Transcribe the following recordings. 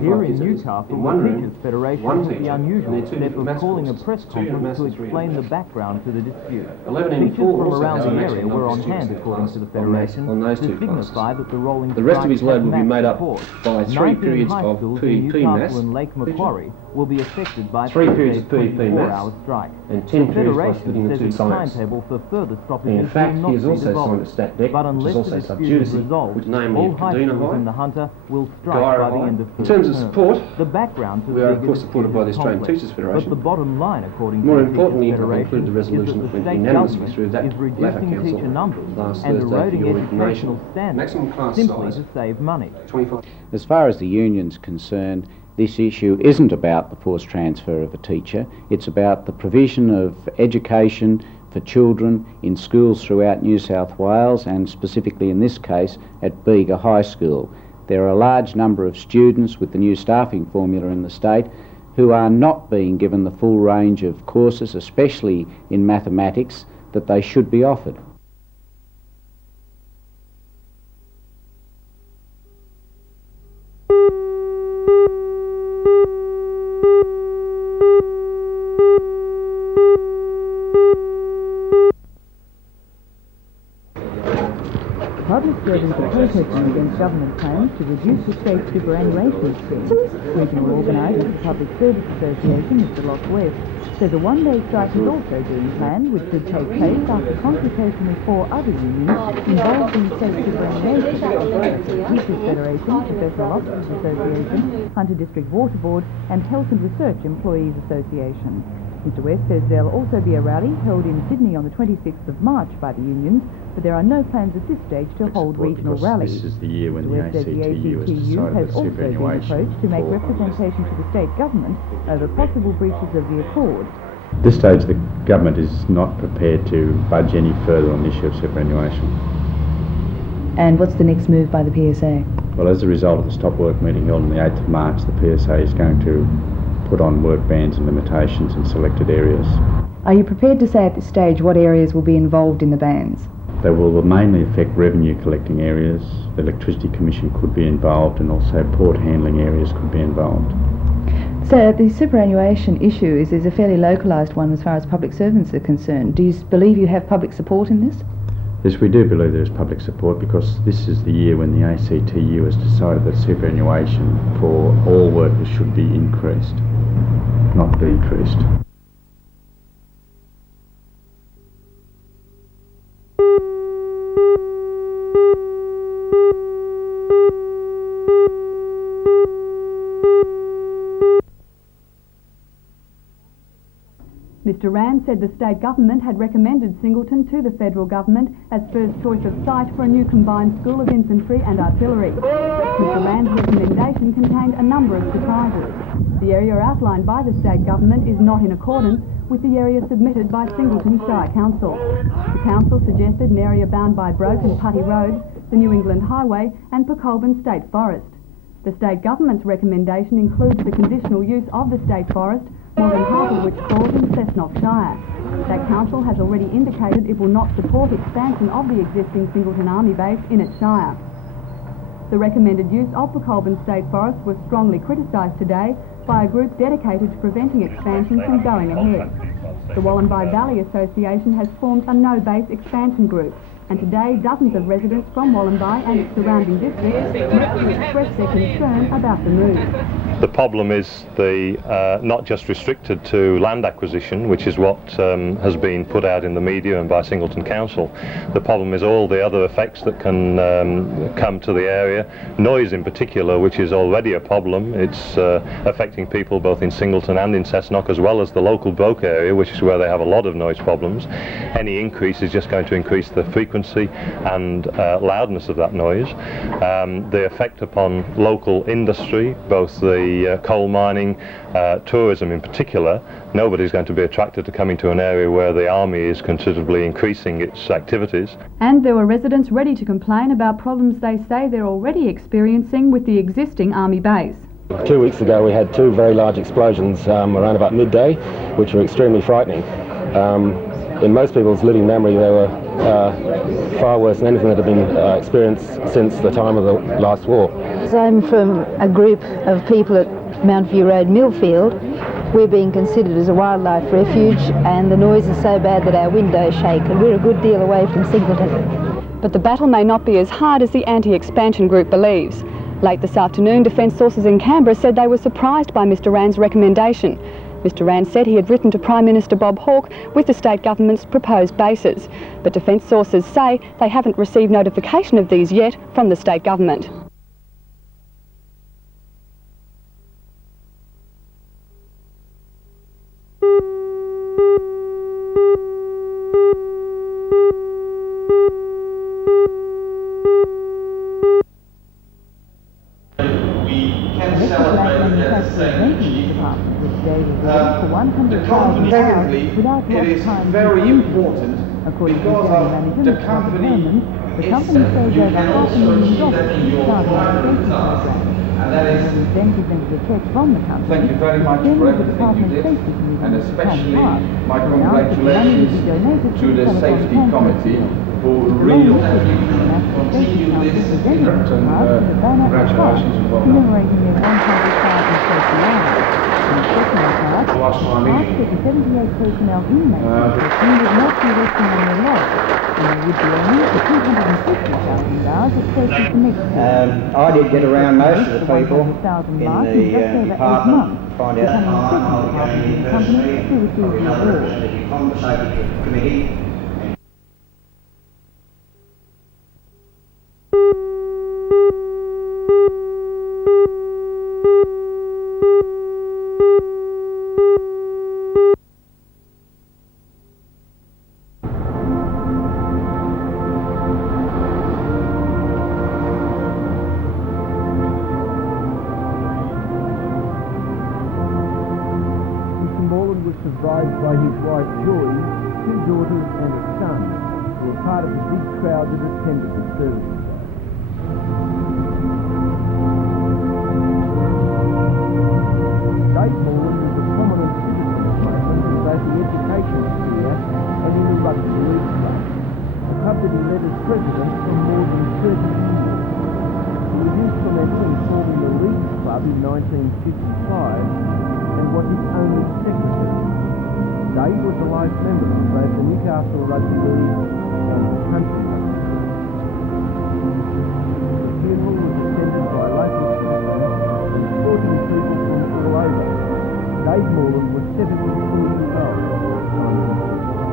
Here in Newcastle, the Teachers Federation took the unusual step of calling a press conference to explain the background to the dispute. Teachers from around the area were on hand, according to the Federation, to signify that the rolling the rest of his load will be made up by 3 19 periods high of schools PEP in Newcastle maths, and Lake Macquarie will be affected by 3 periods of PEP 24-hour maths, strike. and 10 The periods by Federation splitting the says two its science. timetable for further stoppages In fact, will he has not be also signed a divulged. stat deck, But which unless is also the sub dispute is judice, resolved, which namely all high Kaduna schools High, in the Hunter will strike Gyra by the High. end of In terms of term. support, The background to we the are big of course supported by the Australian complex. Teachers Federation. But the bottom line, according More to the importantly, Teachers I've Federation, included the resolution is that that the went state unanimously government through that is reducing Council teacher numbers last and Thursday eroding for your educational information. standards Maximum class simply size, to save money. 25. As far as the union's concerned, this issue isn't about the forced transfer of a teacher. It's about the provision of education for children in schools throughout New South Wales, and specifically in this case at Bega High School. There are a large number of students with the new staffing formula in the state who are not being given the full range of courses, especially in mathematics, that they should be offered. Public servants are protesting against government plans to reduce the state superannuation scheme. Regional organiser of the Public Service Association, Mr. Lock West, says a one-day strike is also being planned, which should take place after consultation with 4 other unions involved in state superannuation. Teachers Federation, Professional Officers Association, Hunter District Water Board and Health and Research Employees Association. Mr. West says there'll also be a rally held in Sydney on the 26th of March by the unions, but there are no plans at this stage to hold regional rallies. This is the year when the West says the ACTU has decided has that also been superannuation approached to make representation to the state government over possible breaches of the accord. At this stage, the government is not prepared to budge any further on the issue of superannuation. And what's the next move by the PSA? Well, as a result of the stop work meeting held on the 8th of March, the PSA is going to put on work bans and limitations in selected areas. Are you prepared to say at this stage what areas will be involved in the bans? They will mainly affect revenue collecting areas. The Electricity Commission could be involved, and also port handling areas could be involved. So the superannuation issue is a fairly localised one as far as public servants are concerned. Do you believe you have public support in this? Yes, we do believe there is public support, because this is the year when the ACTU has decided that superannuation for all workers should be increased, not decreased. Mr Rand said the state government had recommended Singleton to the federal government as first choice of site for a new combined school of infantry and artillery. Mr Rand's recommendation contained a number of surprises. The area outlined by the state government is not in accordance with the area submitted by Singleton Shire Council. The council suggested an area bound by Broke and Putty Roads, the New England Highway and Pecolbin State Forest. The state government's recommendation includes the conditional use of the state forest, more than half of which falls in Cessnock Shire. That council has already indicated it will not support expansion of the existing Singleton Army base in its shire. The recommended use of Pecolbin State Forest was strongly criticised today by a group dedicated to preventing expansion from going ahead. The Wallumbye Valley Association has formed a no-base expansion group, and today dozens of residents from Wallumbye and its surrounding districts met to express their concern about the move. The problem is not just restricted to land acquisition, which is what has been put out in the media and by Singleton Council. The problem is all the other effects that can come to the area. Noise in particular, which is already a problem. It's affecting people both in Singleton and in Cessnock, as well as the local Broke area, which is where they have a lot of noise problems. Any increase is just going to increase the frequency and loudness of that noise. The effect upon local industry, both the coal mining, tourism in particular. Nobody's going to be attracted to coming to an area where the army is considerably increasing its activities. And there were residents ready to complain about problems they say they're already experiencing with the existing army base. 2 weeks ago we had 2 very large explosions around about midday, which were extremely frightening. In most people's living memory they were far worse than anything that had been experienced since the time of the last war. I'm from a group of people at Mount View Road Millfield. We're being considered as a wildlife refuge, and the noise is so bad that our windows shake, and we're a good deal away from Singleton. But the battle may not be as hard as the anti-expansion group believes. Late this afternoon, Defence sources in Canberra said they were surprised by Mr Rand's recommendation. Mr Rand said he had written to Prime Minister Bob Hawke with the state government's proposed bases, but Defence sources say they haven't received notification of these yet from the state government. Secondly, it is very important because of the company itself. You can also achieve that in your private results. And that is, thank you very much for everything you did, and especially my congratulations to the Safety Committee who really continue this in congratulations as well. Last time meeting. 78 personnel in that position would not be resting on their loss, and there would be a need for $250,000 expected to next year. I did get around most of the people in the department to find out the company who received the award from the Safety Committee. Survived by his wife Joy, 2 daughters and a son, who were part of the big crowd that attended the services. Dave Morland is a prominent citizen of Maitland in both the education sphere and in the rugby league club, a club that he led as president for more than 30 years. He was instrumental in forming the Leagues Club in 1955 and was its only secretary. Dave was a life member of both the Newcastle Rugby League and the Country Rugby League. The funeral was attended by local citizens and sporting people from all over. Dave Morland was 74 years old at the time of his death.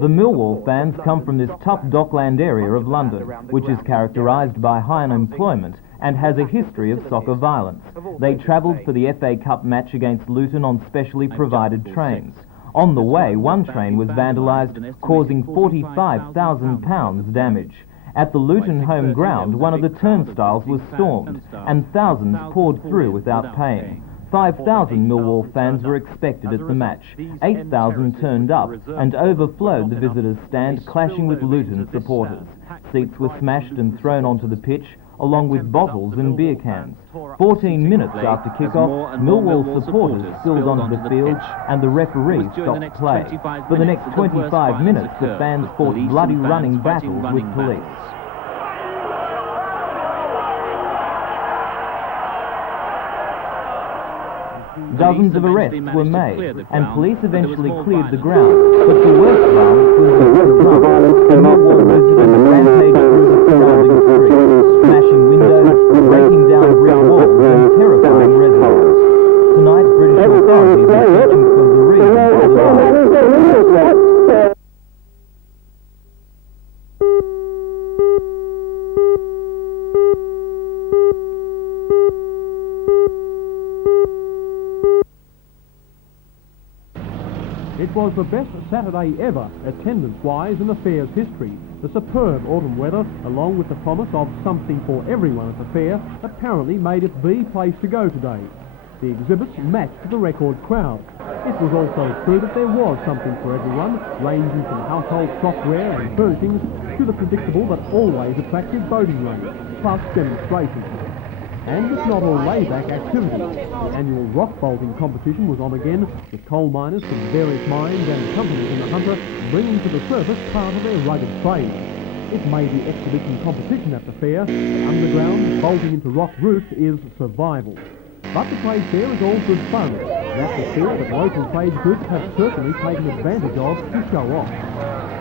The Millwall fans come from this tough dockland area of London, which is characterised by high unemployment and has a history of soccer violence. They travelled for the FA Cup match against Luton on specially provided trains. On the way, one train was vandalised, causing £45,000 damage. At the Luton home ground, one of the turnstiles was stormed, and thousands poured through without paying. 5,000 Millwall fans were expected at the match. 8,000 turned up and overflowed the visitors' stand, clashing with Luton supporters. Seats were smashed and thrown onto the pitch, along with bottles and beer cans. 14 minutes after kick-off, Millwall supporters spilled onto the field and the referee stopped play. For the next 25 minutes, the fans fought bloody running battles with police. Dozens of arrests were made, and police eventually cleared the ground. But the worst violence was the first month. The Millwall residents rampaged through the surrounding streets, smashing windows, breaking down brick walls, and terrifying residents. Tonight, British authorities are searching for the reason for the violence. It was the best Saturday ever, attendance-wise, in the fair's history. The superb autumn weather, along with the promise of something for everyone at the fair, apparently made it the place to go today. The exhibits matched the record crowd. It was also true that there was something for everyone, ranging from household software and furnishings to the predictable but always attractive boating range, plus demonstrations. And it's not all layback activity. The annual rock bolting competition was on again, with coal miners from various mines and companies in the Hunter bringing to the surface part of their rugged trade. It may be exhibition competition at the fair, but underground, bolting into rock roofs is survival. But the trade fair is all good fun. An atmosphere that local trade groups have certainly taken advantage of to show off.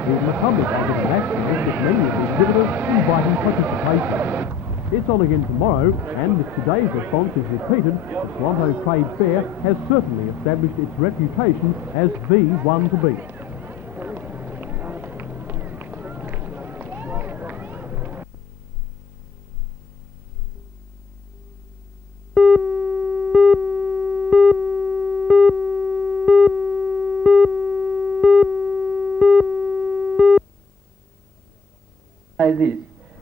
Even the public are getting active, with many of the exhibitors inviting participation. It's on again tomorrow, and if today's response is repeated, the Toronto Trade Fair has certainly established its reputation as the one to beat. This.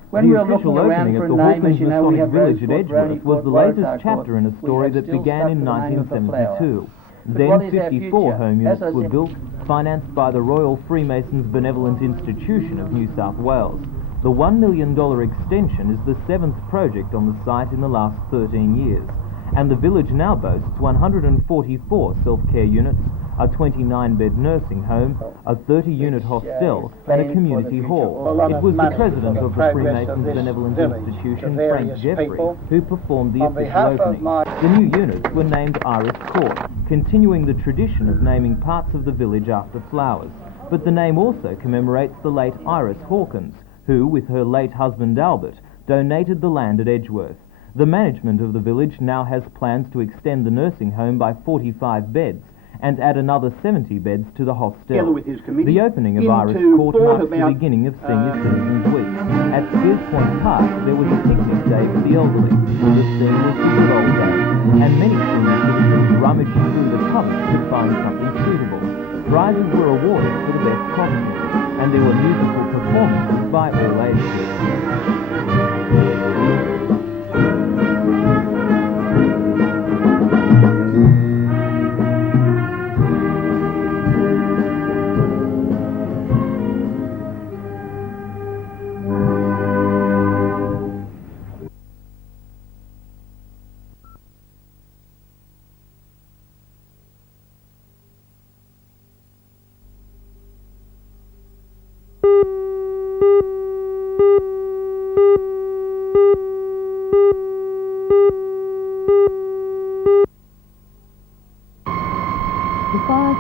When the official opening at the Hawkins Masonic Village at Edgeworth was the latest chapter in a story that began in 1972. Then 54 home units were built, financed by the Royal Freemasons Benevolent Institution of New South Wales. The $1 million extension is the 7th project on the site in the last 13 years, and the village now boasts 144 self-care units, a 29-bed nursing home, a 30-unit hostel, and a community hall. It was the president of the Freemasons Benevolent Institution, Frank Jeffrey, who performed the official opening. The new units were named Iris Court, continuing the tradition of naming parts of the village after flowers. But the name also commemorates the late Iris Hawkins, who, with her late husband Albert, donated the land at Edgeworth. The management of the village now has plans to extend the nursing home by 45 beds, and add another 70 beds to the hostel. The opening of Iris Court marks the beginning of Senior Citizens Week. At Spears Point Park, there was a picnic day for the elderly. The scene was the good old days, and many senior citizens rummaged through the cupboards to find something suitable. Prizes were awarded for the best costumes, and there were musical performances by all ages.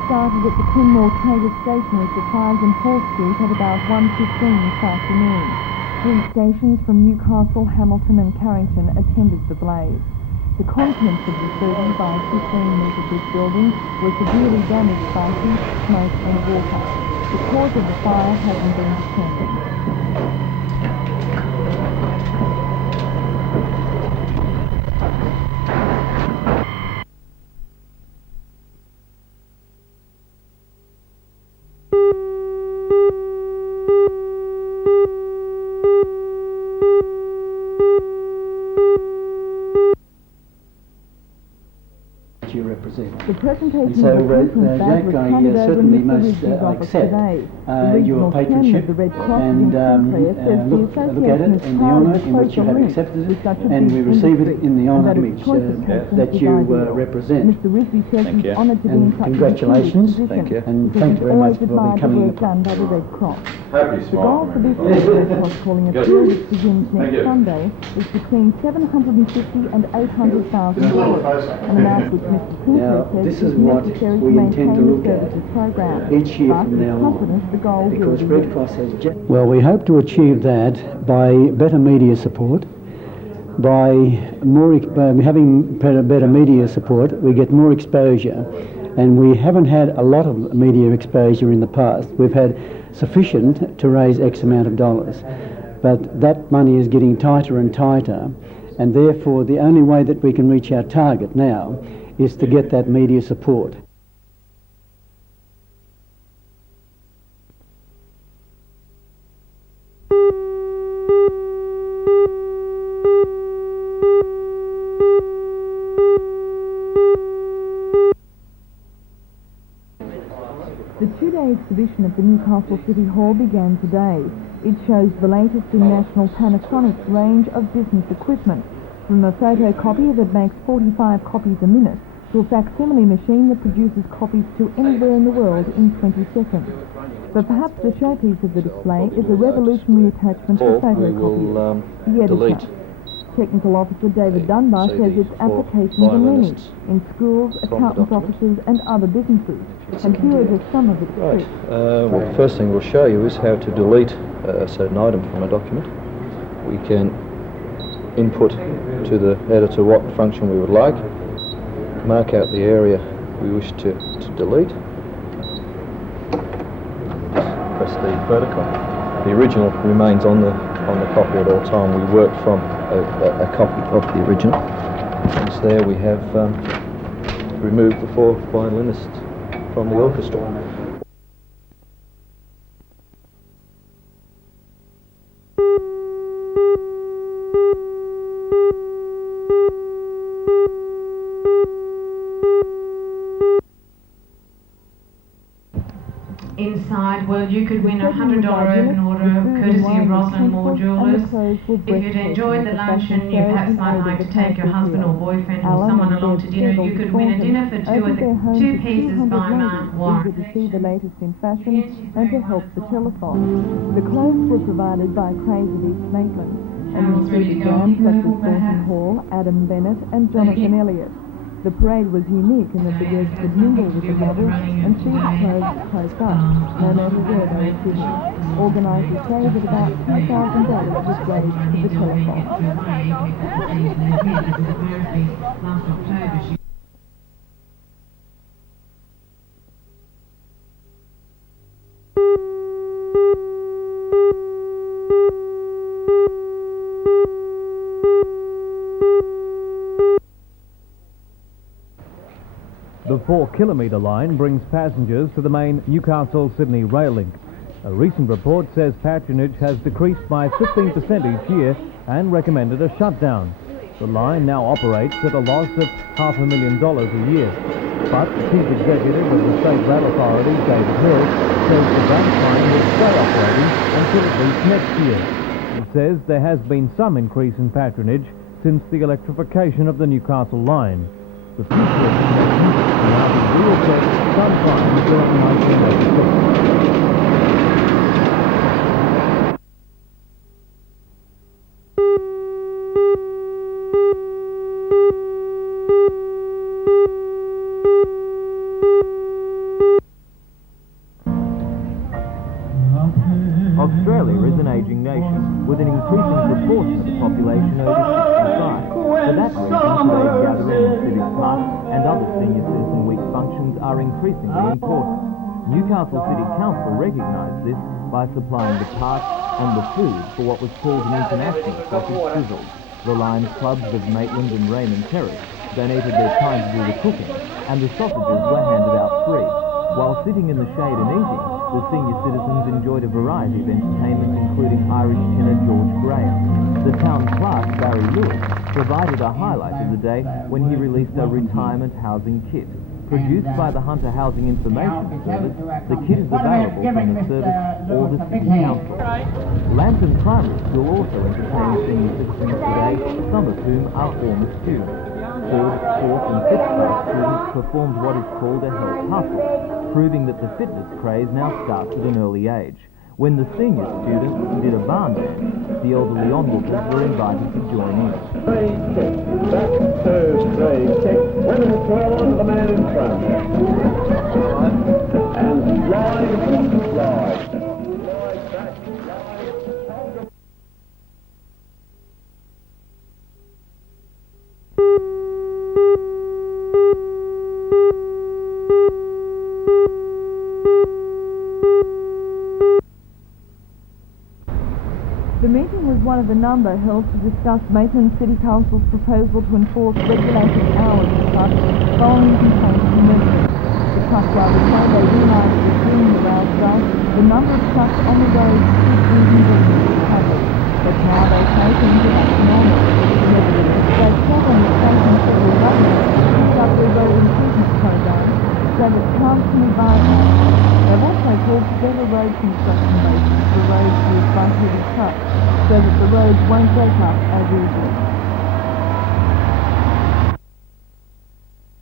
Started at the Kenmore Trader Stationery Supplies in Port Street at about 1:15 this afternoon. 3 stations from Newcastle, Hamilton and Carrington attended the blaze. The contents of the 30 by 15-metre brick building were severely damaged by heat, smoke and water. The cause of the fire hasn't been determined. The presentation of the conference badge was handed over in Mr. Ridgely's office today. The regional chairman of the Red Cross in Torres says the association is proud of the social link with such a big industry and that its choice of captain is ideal. Mr. Ridgely says he's honoured to be in such a distinguished position. Thank you. And thank you very much for coming. The work done by the Red Cross. The goal for this year's Red Cross calling a tour which begins next Sunday is between $750,000 and $800,000, an amount which Mr. Kingsley says this is what we intend to look at each year from now on, because Red Cross has well, we hope to achieve that by better media support. By having better media support, we get more exposure, and we haven't had a lot of media exposure in the past. We've had sufficient to raise X amount of dollars, but that money is getting tighter and tighter, and therefore the only way that we can reach our target now is to get that media support. The two-day exhibition at the Newcastle City Hall began today. It shows the latest in National Panasonic's range of business equipment, from a photocopier that makes 45 copies a minute to a facsimile machine that produces copies to anywhere in the world in 20 seconds. But perhaps the showpiece of the display is a revolutionary attachment to photocopiers. The editor. Technical Officer David Dunbar says its applications are many in schools, accountants' offices and other businesses. And here are just some of its tricks. Well, the first thing we'll show you is how to delete a certain item from a document. We can input to the editor what function we would like, mark out the area we wish to delete, press the photocopy. The original remains on the copy at all time. We work from a copy of the original. Once there we have removed the 4 violinists from the orchestra. Inside, well, you could win a $100 open order courtesy of Roslyn Moore Jewellers. If you'd enjoyed the luncheon, you perhaps might like to take your husband or boyfriend or someone along to dinner. You could win a dinner for two at the Two Pieces by Mark Warren. To see the latest in fashion and to help the telethon. The clothes were provided by Craze of East Maitland and included brands such as Thornton Hall, Adam Bennett and Jonathan Elliott. The parade was unique in that the guests could mingle with the models and see the clothes close up, no matter where they were sitting. Organisers say that about $2,000 was raised for the telethon. The 4-kilometre line brings passengers to the main Newcastle-Sydney rail link. A recent report says patronage has decreased by 15% each year and recommended a shutdown. The line now operates at a loss of $500,000 a year. But the Chief Executive of the State Rail Authority, David Hill, says the branch line will stay operating until at least next year. He says there has been some increase in patronage since the electrification of the Newcastle line. The future of the station now be reassessed sometime during 1986. Australia is an ageing nation, with an increasing proportion of the population over 65. For that reason, today's gathering in Civic Park and other senior citizen week functions are increasingly important. Newcastle City Council recognised this by supplying the park and the food for what was called an international sausage sizzle. The Lions clubs of Maitland and Raymond Terrace donated their time to do the cooking, and the sausages were handed out free. While sitting in the shade and eating, the senior citizens enjoyed a variety of entertainment, including Irish tenor George Graham. The town clerk, Barry Lewis, provided a highlight of the day when he released a retirement housing kit. Produced by the Hunter Housing Information Service, the kit is available from the service or the City Council. Lambton Primary School also entertained senior citizens today, some of whom are former students. 3rd, 4th and 5th grade students performed what is called a health hustle, proving that the fitness craze now starts at an early age. When the senior students did a barn dance, the elderly onlookers were invited to join in. Back to 3, check. Women twirl on the man in front. And slide. The meeting was one of a number held to discuss Maitland City Council's proposal to enforce regulated hours of trucks following complaints from residents. The truck drivers say they realised that during the rail strike, the number of trucks on the road could inconvenience the public, but now they say things are back to normal. Nevertheless, they called on the state and federal government to start their road improvement program so that cars can be bypassed. A called together road construction bases for roads used by heavy trucks so that the roads won't break up as easily.